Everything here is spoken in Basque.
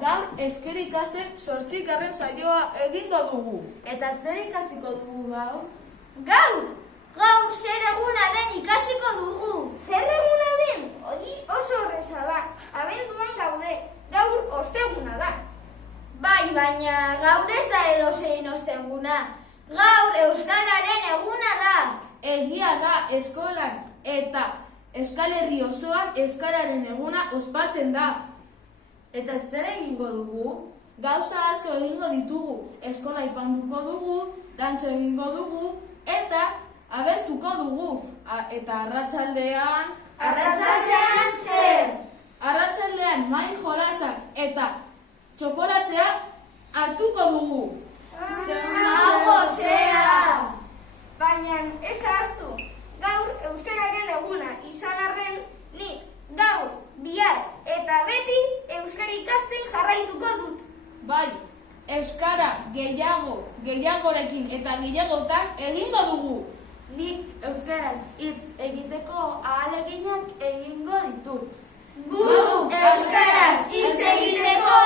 gaur euskara ikasten 8. saioa egingo dugu. Eta zer ikasiko dugu gaur? Gaur zer eguna den ikasiko dugu. Zer eguna den? Hori oso horreza da. Abenduan gaude. Gaur osteguna da. Bai, baina gaur ez da edozein osteguna. Gaur euskararen eguna da. Egia da eskolan eta Euskal Herri osoan euskararen eguna ospatzen da. Eta zer egingo dugu? Gauza asko egingo ditugu. Eskola ipanduko dugu, dantza egingo dugu eta abestuko dugu. Eta arratsaldean... Arratsaldean zer? Arratsaldean mai jolasak eta txokolatea hartuko dugu. Zea! Baina ez ahaztu, gaur euskararen eguna izan arren, nik gaur, bihar eta beti euskara ikasten jarraituko dut. Bai, euskara gehiagorekin eta gehiagotan egingo dugu. Nik euskaraz hitz egiteko ahaleginak egingo ditut. Gu euskaraz hitz egiteko